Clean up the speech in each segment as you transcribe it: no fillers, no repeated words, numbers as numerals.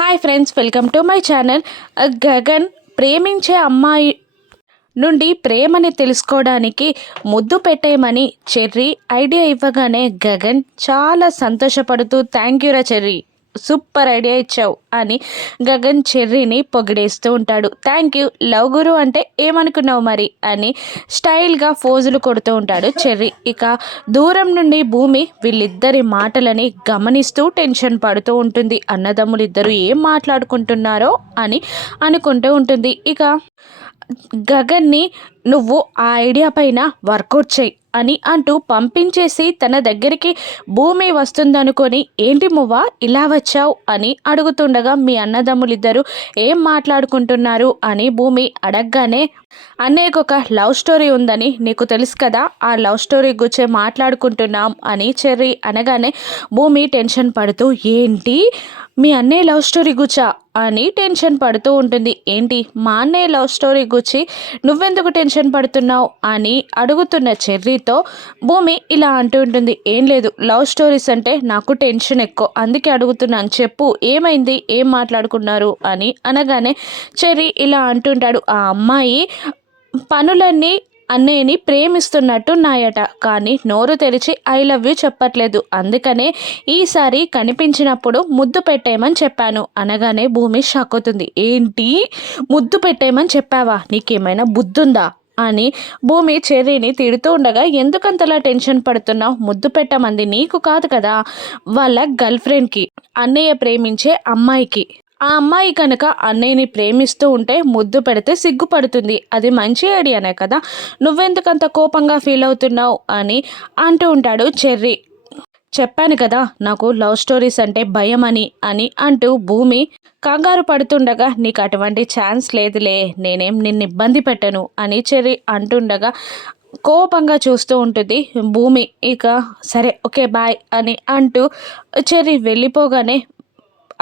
Hi friends, welcome to my channel. Gagan ప్రేమించే అమ్మాయి నుండి ప్రేమని తెలుసుకోవడానికి ముద్దు పెట్టేయమని చెర్రీ ఐడియా ఇవ్వగానే గగన్ చాలా సంతోషపడుతూ థ్యాంక్ యూరా చెర్రీ, సూపర్ ఐడియా ఇచ్చావు అని గగన్ చెర్రీని పొగిడేస్తూ ఉంటాడు. థ్యాంక్ యూ, లవ్ గురు అంటే ఏమనుకున్నావు మరి అని స్టైల్గా ఫోజులు కొడుతూ ఉంటాడు చెర్రీ. ఇక దూరం నుండి భూమి వీళ్ళిద్దరి మాటలని గమనిస్తూ టెన్షన్ పడుతూ ఉంటుంది. అన్నదమ్ములిద్దరూ ఏం మాట్లాడుకుంటున్నారో అని అనుకుంటూ ఉంటుంది. ఇక గగన్ని నువ్వు ఆ ఐడియా పైన వర్కౌట్ చేయి అని అంటూ పంపించేసి తన దగ్గరికి భూమి వస్తుందనుకొని ఏంటి మువ్వా ఇలా వచ్చావు అని అడుగుతుండగా మీ అన్నదమ్ములిద్దరూ ఏం మాట్లాడుకుంటున్నారు అని భూమి అడగగానే అన్నయ్యకు ఒక లవ్ స్టోరీ ఉందని నీకు తెలుసు కదా, ఆ లవ్ స్టోరీ గురించే మాట్లాడుకుంటున్నాం అని చెర్రీ అనగానే భూమి టెన్షన్ పడుతూ ఏంటి మీ అన్నయ్య లవ్ స్టోరీ గుచ్చా అని టెన్షన్ పడుతూ ఉంటుంది. ఏంటి మా అన్నయ్య లవ్ స్టోరీ గుచ్చి నువ్వెందుకు టెన్షన్ పడుతున్నావు అని అడుగుతున్న చెర్రీతో భూమి ఇలా అంటూ ఉంటుంది. ఏం లేదు, లవ్ స్టోరీస్ అంటే నాకు టెన్షన్ ఎక్కువ, అందుకే అడుగుతున్నాను, చెప్పు ఏమైంది, ఏం మాట్లాడుకున్నారు అని అనగానే చెర్రీ ఇలా అంటుంటాడు. ఆ అమ్మాయి పనులన్నీ అన్నయ్యని ప్రేమిస్తున్నట్టున్నాయట, కానీ నోరు తెరిచి ఐ లవ్ యూ చెప్పట్లేదు, అందుకనే ఈసారి కనిపించినప్పుడు ముద్దు పెట్టేయమని చెప్పాను అనగానే భూమి షాక్ అవుతుంది. ఏంటి ముద్దు పెట్టేయమని చెప్పావా, నీకేమైనా బుద్ధుందా అని భూమి చెర్రీని తిడుతూ ఉండగా ఎందుకంతలా టెన్షన్ పడుతున్నావు, ముద్దు పెట్టమంది నీకు కాదు కదా, వాళ్ళ గర్ల్ ఫ్రెండ్కి, అన్నయ్య ప్రేమించే అమ్మాయికి. ఆ అమ్మాయి కనుక అన్నయ్యని ప్రేమిస్తూ ఉంటే ముద్దు పెడితే సిగ్గుపడుతుంది, అది మంచి ఐడియానే కదా, నువ్వెందుకంత కోపంగా ఫీల్ అవుతున్నావు అని అంటూ ఉంటాడు చెర్రీ. చెప్పాను కదా నాకు లవ్ స్టోరీస్ అంటే భయం అని అంటూ భూమి కంగారు పడుతుండగా నీకు అటువంటి ఛాన్స్ లేదులే, నేనేం నిన్ను ఇబ్బంది పెట్టను అని చెర్రీ అంటుండగా కోపంగా చూస్తూ ఉంటుంది భూమి. ఇక సరే ఓకే బాయ్ అని అంటూ చెర్రీ వెళ్ళిపోగానే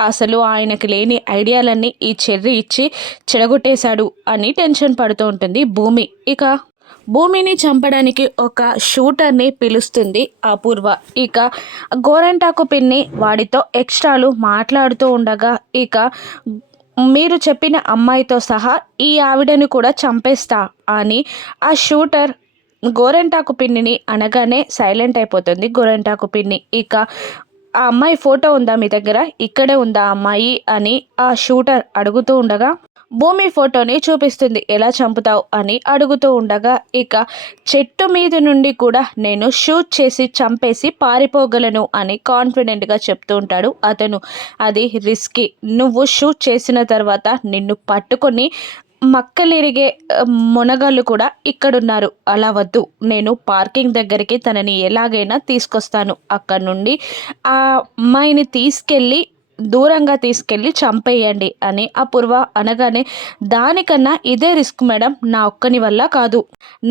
అసలు ఆయనకి లేని ఐడియాలన్నీ ఈ చెర్రీ ఇచ్చి చెడగొట్టేశాడు అని టెన్షన్ పడుతూ ఉంటుంది భూమి. ఇక భూమిని చంపడానికి ఒక షూటర్ని పిలుస్తుంది అపూర్వ. ఇక గోరంటాకు పిన్ని వాడితో ఎక్స్ట్రాలు మాట్లాడుతూ ఉండగా ఇక మీరు చెప్పిన అమ్మాయితో సహా ఈ ఆవిడని కూడా చంపేస్తా అని ఆ షూటర్ గోరంటాకు పిన్నిని అనగానే సైలెంట్ అయిపోతుంది గోరంటాకు పిన్ని. ఇక ఆ అమ్మాయి ఫోటో ఉందా మీ దగ్గర, ఇక్కడే ఉందా అమ్మాయి అని ఆ షూటర్ అడుగుతూ ఉండగా భూమి ఫోటోని చూపిస్తుంది. ఎలా చంపుతావు అని అడుగుతూ ఉండగా ఇక చెట్టు మీద నుండి కూడా నేను షూట్ చేసి చంపేసి పారిపోగలను అని కాన్ఫిడెంట్గా చెప్తూ ఉంటాడు అతను. అది రిస్కీ, నువ్వు షూట్ చేసిన తర్వాత నిన్ను పట్టుకొని మక్కలిరిగే మునగాళ్ళు కూడా ఇక్కడున్నారు, అలా వద్దు, నేను పార్కింగ్ దగ్గరికి తనని ఎలాగైనా తీసుకొస్తాను, అక్కడ నుండి ఆ అమ్మాయిని తీసుకెళ్ళి దూరంగా తీసుకెళ్ళి చంపేయండి అని అపూర్వ అనగానే దానికన్నా ఇదే రిస్క్ మేడం, నా ఒక్కని వల్ల కాదు,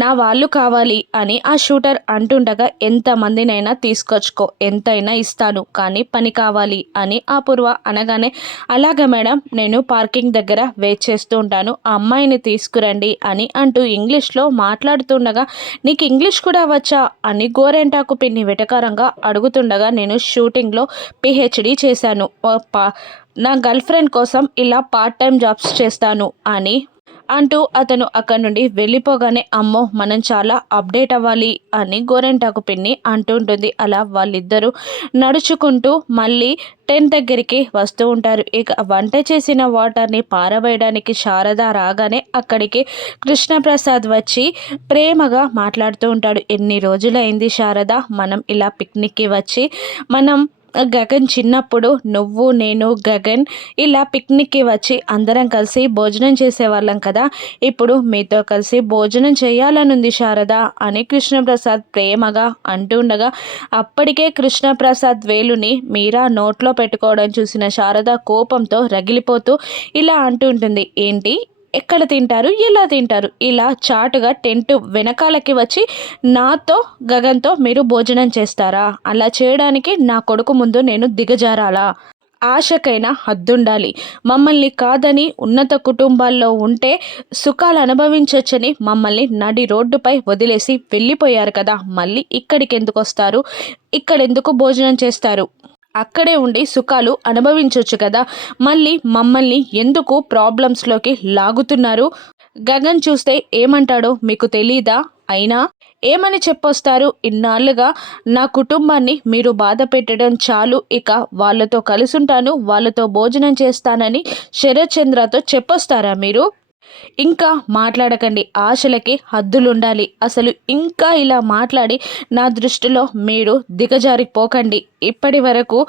నా వాళ్ళు కావాలి అని ఆ షూటర్ అంటుండగా ఎంతమందినైనా తీసుకొచ్చుకో, ఎంతైనా ఇస్తాను, కానీ పని కావాలి అని అపూర్వ అనగానే అలాగే మేడం, నేను పార్కింగ్ దగ్గర వెయిట్ చేస్తూ ఉంటాను, ఆ అమ్మాయిని తీసుకురండి అని అంటూ ఇంగ్లీష్లో మాట్లాడుతుండగా నీకు ఇంగ్లీష్ కూడా వచ్చా అని గోరెంటాకు పిన్ని వెటకారంగా అడుగుతుండగా నేను షూటింగ్లో పిహెచ్డి చేశాను, నా గర్ల్ ఫ్రెండ్ కోసం ఇలా పార్ట్ టైం జాబ్స్ చేస్తాను అని అంటూ అతను అక్కడి నుండి వెళ్ళిపోగానే అమ్మో మనం చాలా అప్డేట్ అవ్వాలి అని గోరెంటాకు పిన్ని అంటుంటుంది. అలా వాళ్ళిద్దరూ నడుచుకుంటూ మళ్ళీ టెంట్ దగ్గరికి వస్తూ ఉంటారు. ఇక వంట చేసిన వాటర్ని పారవేయడానికి శారద రాగానే అక్కడికి కృష్ణప్రసాద్ వచ్చి ప్రేమగా మాట్లాడుతూ ఉంటాడు. ఎన్ని రోజులైంది శారద మనం ఇలా పిక్నిక్కి వచ్చి, మనం గగన్ చిన్నప్పుడు నువ్వు నేను గగన్ ఇలా పిక్నిక్కి వచ్చి అందరం కలిసి భోజనం చేసేవాళ్ళం కదా, ఇప్పుడు మీతో కలిసి భోజనం చేయాలనుంది శారద అని కృష్ణప్రసాద్ ప్రేమగా అంటుండగా అప్పటికే కృష్ణప్రసాద్ వేలుని మీరా నోట్లో పెట్టుకోవడం చూసిన శారద కోపంతో రగిలిపోతూ ఇలా అంటుంటుంది. ఏంటి ఎక్కడ తింటారు, ఎలా తింటారు, ఇలా చాటుగా టెంట్ వెనకాలకి వచ్చి నాతో గగన్తో మీరు భోజనం చేస్తారా, అలా చేయడానికి నా కొడుకు ముందు నేను దిగజారాలా, ఆశకైనా హద్దుండాలి, మమ్మల్ని కాదని ఉన్నత కుటుంబాల్లో ఉంటే సుఖాలు అనుభవించవచ్చని మమ్మల్ని నడి రోడ్డుపై వదిలేసి వెళ్ళిపోయారు కదా, మళ్ళీ ఇక్కడికి ఎందుకు వస్తారు, ఇక్కడెందుకు భోజనం చేస్తారు అక్కడే ఉండి సుఖాలు అనుభవించవచ్చు కదా, మళ్ళీ మమ్మల్ని ఎందుకు ప్రాబ్లమ్స్లోకి లాగుతున్నారు? గగన్ చూస్తే ఏమంటాడో మీకు తెలీదా? అయినా ఏమని చెప్పొస్తారు? ఇన్నాళ్ళుగా నా కుటుంబాన్ని మీరు బాధ పెట్టడం చాలు, ఇక వాళ్ళతో కలిసుంటాను, వాళ్ళతో భోజనం చేస్తానని శరత్ చంద్రతో చెప్పొస్తారా మీరు? ఇంకా మాట్లాడకండి, ఆశలకి హద్దులుండాలి. అసలు ఇంకా ఇలా మాట్లాడి నా దృష్టిలో మీరు దిగజారిపోకండి. ఇప్పటి వరకు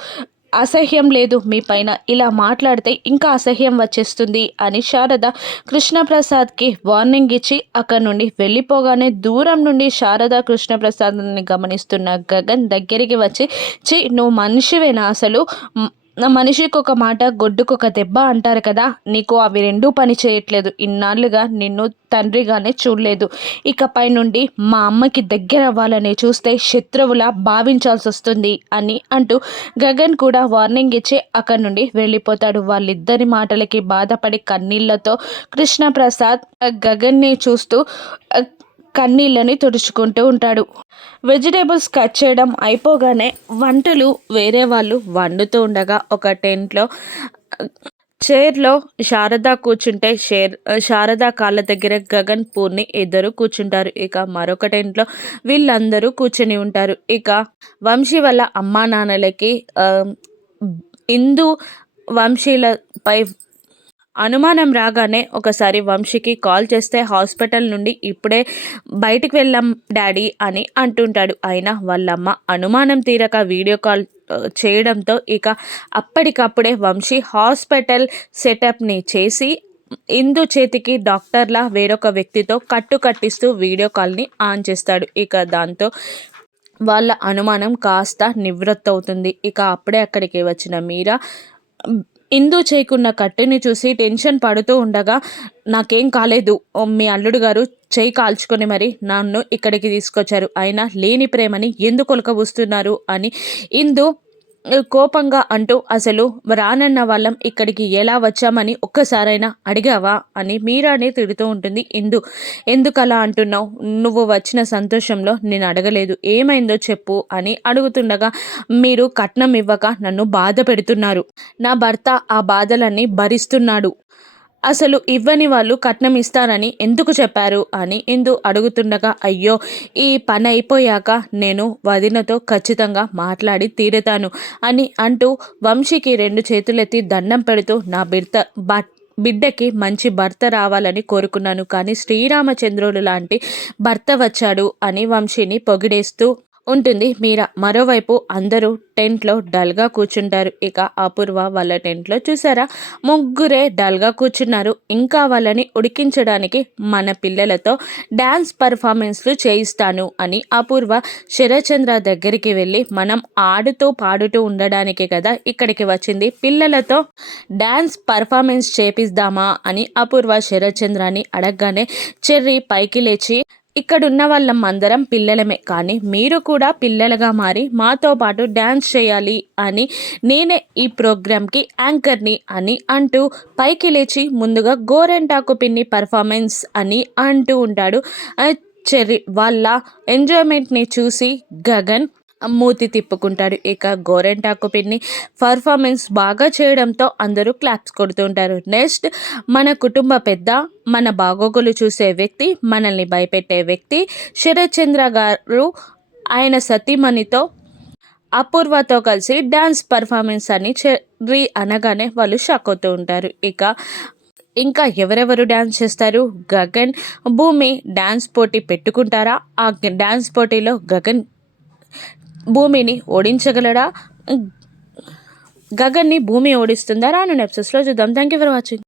అసహ్యం లేదు మీ పైన, ఇలా మాట్లాడితే ఇంకా అసహ్యం వచ్చేస్తుంది అని శారద కృష్ణప్రసాద్కి వార్నింగ్ ఇచ్చి అక్కడి నుండి వెళ్ళిపోగానే దూరం నుండి శారద కృష్ణప్రసాద్ని గమనిస్తున్న గగన్ దగ్గరికి వచ్చి, చి నువ్వు మనిషివేనా అసలు? నా మనిషికి ఒక మాట గొడ్డుకొక దెబ్బ అంటారు కదా, నీకు అవి రెండూ పని చేయట్లేదు. ఇన్నాళ్ళుగా నిన్ను తండ్రిగానే చూడలేదు, ఇకపై నుండి మా అమ్మకి దగ్గర అవ్వాలని చూస్తే శత్రువులా భావించాల్సి వస్తుంది అని అంటూ గగన్ కూడా వార్నింగ్ ఇచ్చి అక్కడి నుండి వెళ్ళిపోతాడు. వాళ్ళిద్దరి మాటలకి బాధపడి కన్నీళ్లతో కృష్ణప్రసాద్ గగన్ని చూస్తూ కన్నీళ్ళని తుడుచుకుంటూ ఉంటాడు. వెజిటేబుల్స్ కట్ చేయడం అయిపోగానే వంటలు వేరే వాళ్ళు వండుతూ ఉండగా ఒక టెంట్లో చైర్లో శారద కూర్చుంటే శారద కాళ్ళ దగ్గర గగన్ పూర్ణి ఇద్దరు కూర్చుంటారు. ఇక మరొక టెంట్లో వీళ్ళందరూ కూర్చొని ఉంటారు. ఇక వంశీ వాళ్ళ అమ్మా నాన్నలకి ఇందు వంశీలపై అనుమానం రాగానే ఒకసారి వంశీకి కాల్ చేస్తే హాస్పిటల్ నుండి ఇప్పుడే బయటికి వెళ్ళాం డాడీ అని అంటుంటాడు. అయినా వాళ్ళమ్మ అనుమానం తీరక వీడియో కాల్ చేయడంతో ఇక అప్పటికప్పుడే వంశీ హాస్పిటల్ సెటప్ని చేసి ఇందు చేతికి డాక్టర్లా వేరొక వ్యక్తితో కట్టిస్తూ వీడియో కాల్ని ఆన్ చేస్తాడు. ఇక దాంతో వాళ్ళ అనుమానం కాస్త నివృత్తి అవుతుంది. ఇక అప్పుడే అక్కడికి వచ్చిన మీరా ఇందు చేయకున్న కట్టుని చూసి టెన్షన్ పడుతూ ఉండగా, నాకేం కాలేదు, మీ అల్లుడు గారు చేయి కాల్చుకొని మరి నన్ను ఇక్కడికి తీసుకొచ్చారు, అయినా లేని ప్రేమని ఎందుకు ఒలకబూస్తున్నారు అని ఇందు కోపంగా అంటూ, అసలు రానన్న వాళ్ళం ఇక్కడికి ఎలా వచ్చామని ఒక్కసారైనా అడిగావా అని మీరాని తిడుతూ ఉంటుంది. ఎందుకలా అంటున్నావు? నువ్వు వచ్చిన సంతోషంలో నేను అడగలేదు, ఏమైందో చెప్పు అని అడుగుతుండగా, మీరు కట్నం ఇవ్వక నన్ను బాధ పెడుతున్నారు, నా భర్త ఆ బాధలన్నీ భరిస్తున్నాడు, అసలు ఇవ్వని వాళ్ళు కట్నం ఇస్తారని ఎందుకు చెప్పారు అని ఇందు అడుగుతుండగా, అయ్యో ఈ పని అయిపోయాక నేను వదినతో ఖచ్చితంగా మాట్లాడి తీరుతాను అని అంటూ వంశీకి రెండు చేతులెత్తి దండం పెడుతూ, నా బిడ్డకి మంచి భర్త రావాలని కోరుకున్నాను, కానీ శ్రీరామచంద్రుడు లాంటి భర్త వచ్చాడు అని వంశీని పొగిడేస్తూ ఉంటుంది మీరా. మరోవైపు అందరూ టెంట్లో డల్గా కూర్చుంటారు. ఇక అపూర్వ వాళ్ళ టెంట్లో చూసారా, ముగ్గురే డల్గా కూర్చున్నారు. ఇంకా వాళ్ళని ఉడికించడానికి మన పిల్లలతో డ్యాన్స్ పర్ఫార్మెన్స్లు చేయిస్తాను అని అపూర్వ శరచంద్ర దగ్గరికి వెళ్ళి, మనం ఆడుతూ పాడుతూ ఉండడానికి కదా ఇక్కడికి వచ్చింది, పిల్లలతో డ్యాన్స్ పర్ఫార్మెన్స్ చేపిద్దామా అని అపూర్వ శరచంద్రాని అడగగానే చెర్రీ పైకి లేచి, ఇక్కడున్న వాళ్ళం అందరం పిల్లలమే, కానీ మీరు కూడా పిల్లలుగా మారి మాతో పాటు డ్యాన్స్ చేయాలి అని నేనే ఈ ప్రోగ్రామ్కి యాంకర్ని అని అంటూ పైకి లేచి ముందుగా గోరెంటాకు పిన్ని పర్ఫార్మెన్స్ అని అంటూ ఉంటాడు. చెర్రీ వాళ్ళ ఎంజాయ్మెంట్ని చూసి గగన్ మూతి తిప్పుకుంటాడు. ఇక గోరెంటాకు పిన్ని పర్ఫార్మెన్స్ బాగా చేయడంతో అందరూ క్లాప్స్ కొడుతుంటారు. నెక్స్ట్ మన కుటుంబ పెద్ద, మన బాగోగులు చూసే వ్యక్తి, మనల్ని భయపెట్టే వ్యక్తి శరత్చంద్ర గారు ఆయన సతీమణితో అపూర్వతో కలిసి డ్యాన్స్ పర్ఫార్మెన్స్ అని చెర్రీ అనగానే వాళ్ళు షాక్ అవుతూ ఉంటారు. ఇంకా ఎవరెవరు డ్యాన్స్ చేస్తారు? గగన్, భూమి డ్యాన్స్ పోటీ పెట్టుకుంటారా? ఆ డ్యాన్స్ పోటీలో గగన్ భూమిని ఓడించగలడా? గగన్ని భూమి ఓడిస్తుందా? రాను ఎపిసోడ్స్లో చూద్దాం. Thank you for watching.